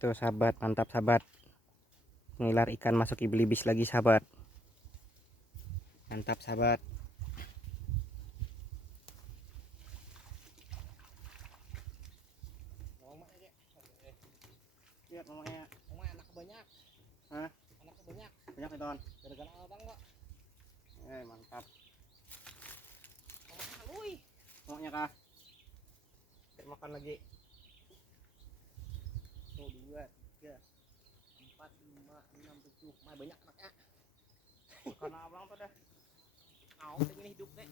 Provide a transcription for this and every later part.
Tuh sahabat, mantap sahabat. Ngilar ikan masuk iblis lagi sahabat. Mantap sahabat. Lihat mamanya. Mamanya anak banyak. Hah? Anaknya banyak. Banyak nih ton. Gara-gara abang kok. Mantap. Mamanya halui. Mamanya kah? Kita makan lagi. 1, 2, 3, 4, 5, 6, 7. Mamanya banyak anaknya. Karena abang tuh dah. Mau ini hidup deh.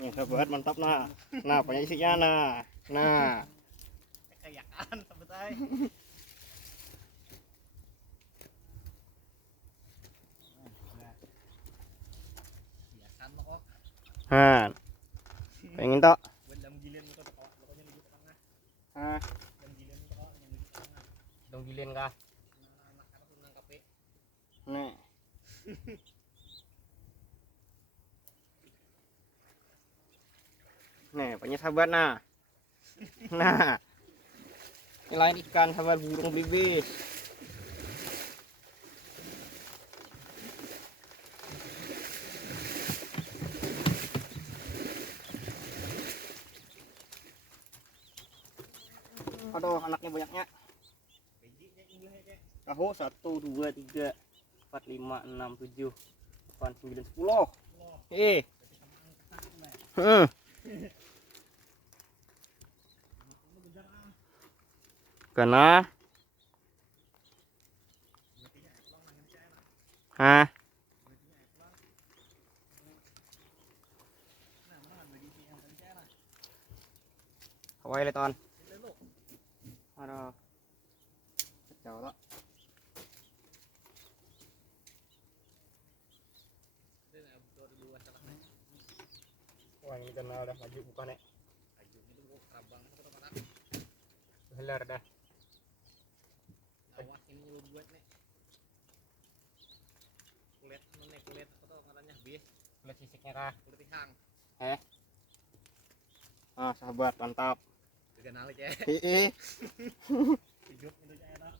Nih sahabat, mantap nah. Nah, punya isinya nah. Nah. Kekayakan sebetulnya. Biasan kok. Nah. Pengen tok. Bendam gilian itu kok pokoknya menuju ke tengah. Hah? Bendam gilian itu kok yang menuju ke tengah. Dong gilin kah? Anak karena tuh nangkap. Nih. Nih, punya sahabat nah. Nah. Ini lain ikan sahabat, burung bibis. Aduh, anaknya banyaknya. Tahu 1, 2, 3, 4, 5, 6, 7, 8, 9, 10. Karena hah? Kawai leton. Aduh. Kacau tak? Wah, ini kenal dah maju bukan nek. Ajunya tuh kerabang itu mana? Belar dah. Awas ini lu buat nih. Kulit apa tuh katanya bis. Kulit sisiknya kah? Kulit ihang. Ah, sahabat, mantap. Juga nalik ya. Hidup itu enak.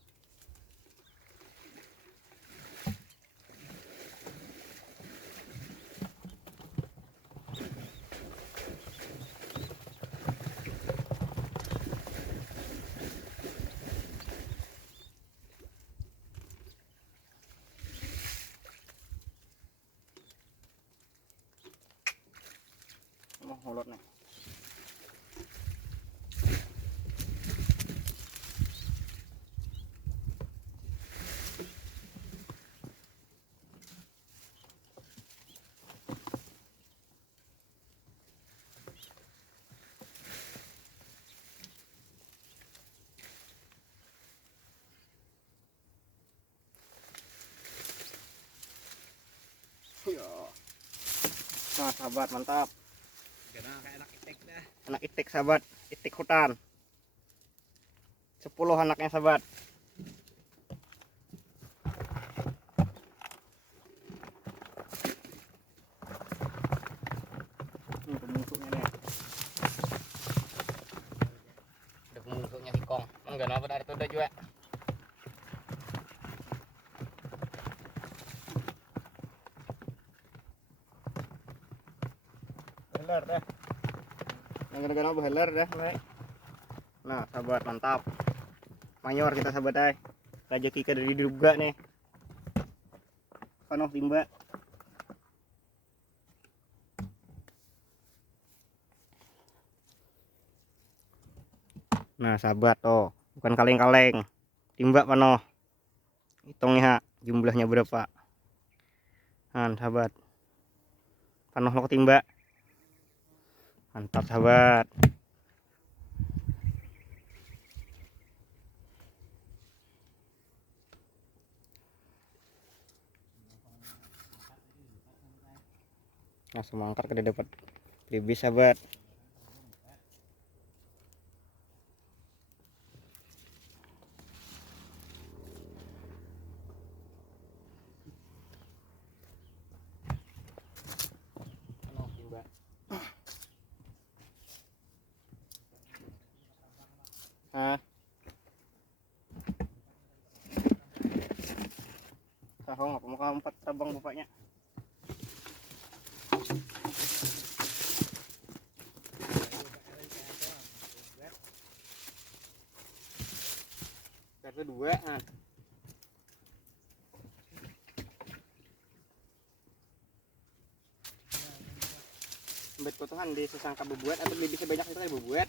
Mau holot nih. Nah, sahabat, mantap. Karena kayak anak itek dah. Anak itik sahabat, itik hutan. 10 anaknya sahabat. Ini pemusuknya nih. Ada pemusuknya singkong. Enggak apa dari itu juga. Beler dah. Yang gara-gara beler dah, nek. Nah, sahabat, mantap. Mayor kita sahabat, rezeki ke dari juga nih. Kanoh timba. Nah, sahabat toh, bukan kaleng-kaleng. Timba panoh. Hitung ya, jumlahnya berapa. Nah, sahabat. Panoh lo timba. Mantap sahabat. Nah, semangkar kada dapat bibis sahabat. Tahu apa muka 4 terbang bapaknya. Kedua, bet kotohan di sesangka bebuat atau lebih sebanyak itu kali bebuat.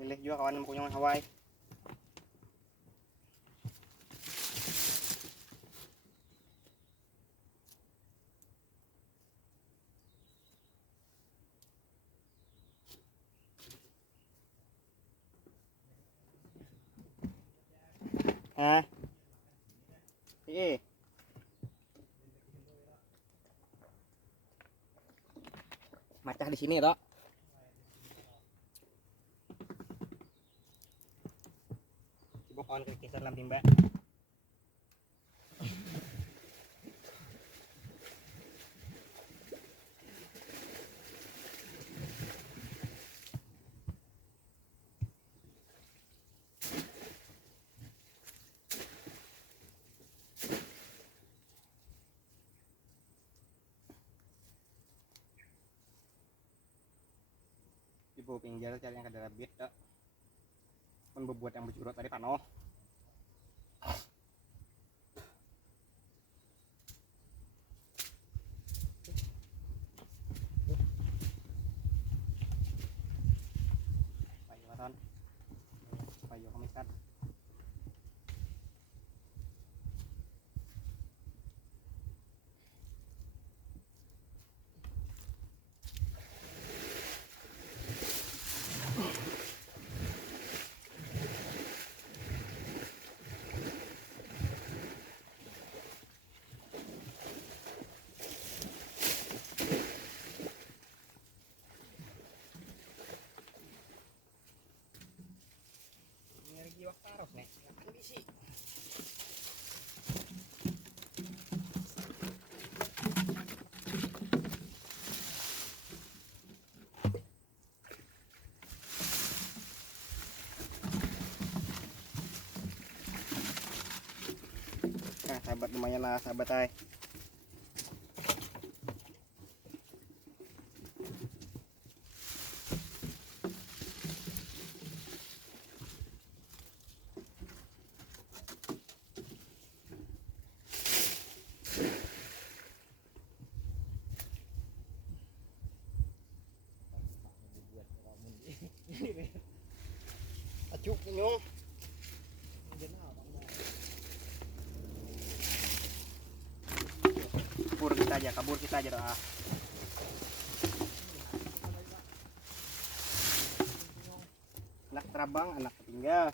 Milih juga kawan punya Hawaii. Hah? Iya. Macah di sini toh. Coba kawan kisah dalam timba. Ibu pinggir cari yang kada rabit tak. Pun bebuat yang bercurut tadi panoh. Payo kan. Payo kamikat. Giwak taros nih, akan bisi. Nah, sahabat lumayan lah sahabat ay. Acuk nyong. Kabur kita aja doa. Anak terabang, anak tinggal.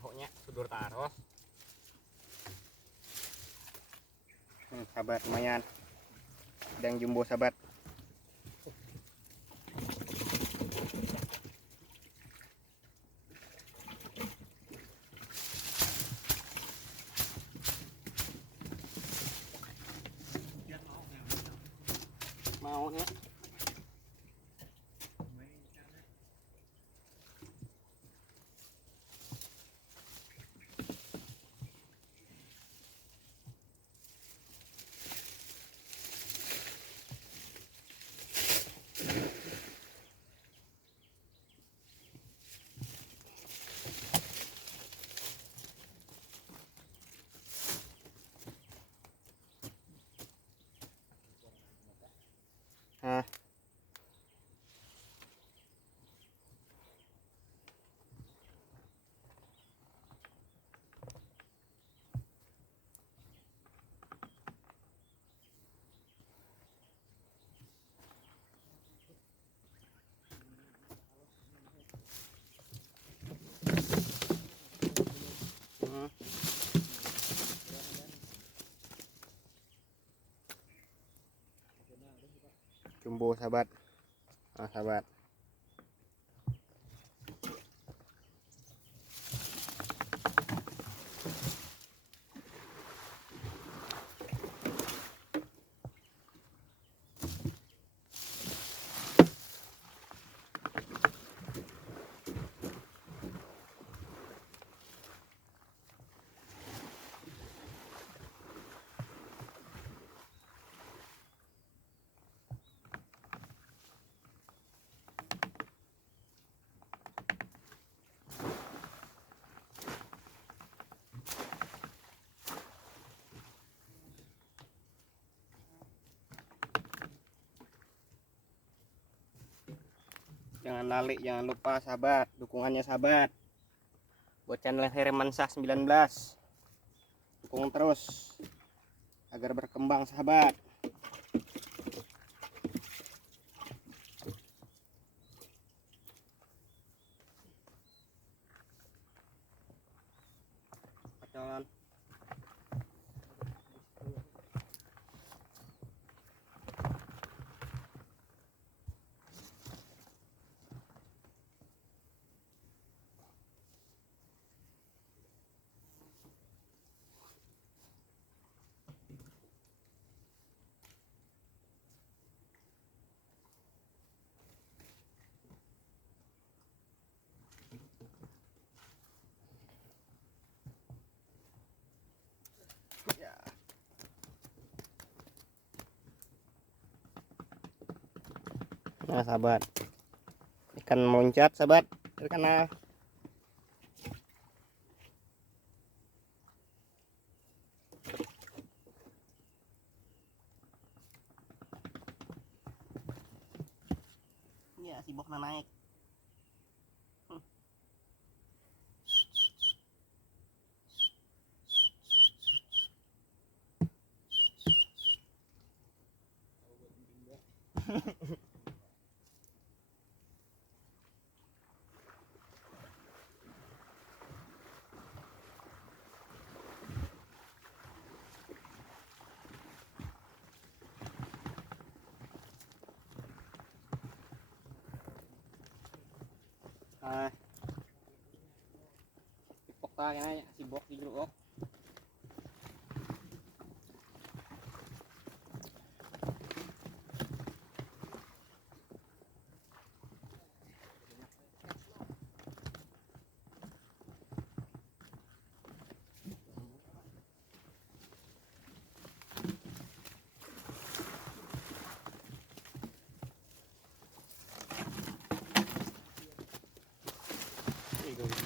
Ahoknya sudur taros. Sahabat lumayan. Dan jumbo sahabat. Mau ya. Hah. Jumbo sahabat. Nah, sahabat. jangan lupa sahabat, dukungannya sahabat. Buat channel Hermansyah 19. Dukung terus agar berkembang sahabat. Pacolan. Ya. Nah sahabat, ikan meloncat sahabat, terkena. Ya si bokna naik. Sibok ta kena sibok di jeruk.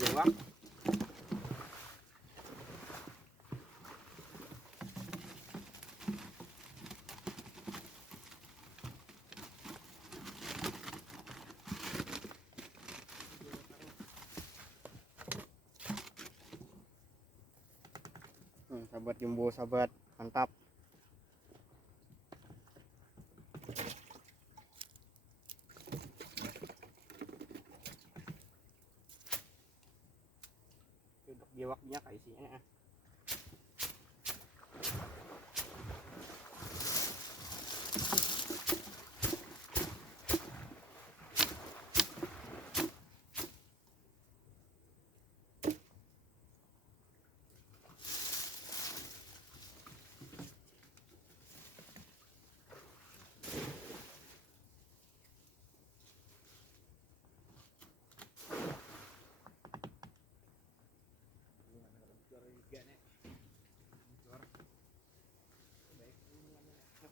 Jewak. Sahabat jumbo sahabat, mantap. Jewaknya kayak isinya.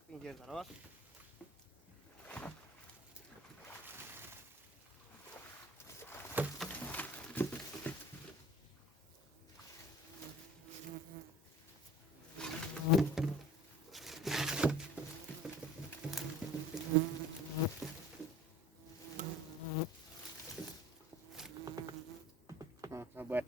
Pinggir terus. Nah, sahabat.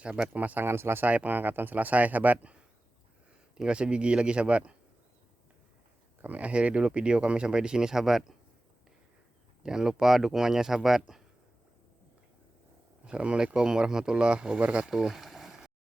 Sahabat, pemasangan selesai, pengangkatan selesai sahabat. Tinggal sebiji lagi sahabat. Kami akhiri dulu video kami sampai di sini sahabat. Jangan lupa dukungannya sahabat. Assalamualaikum warahmatullahi wabarakatuh.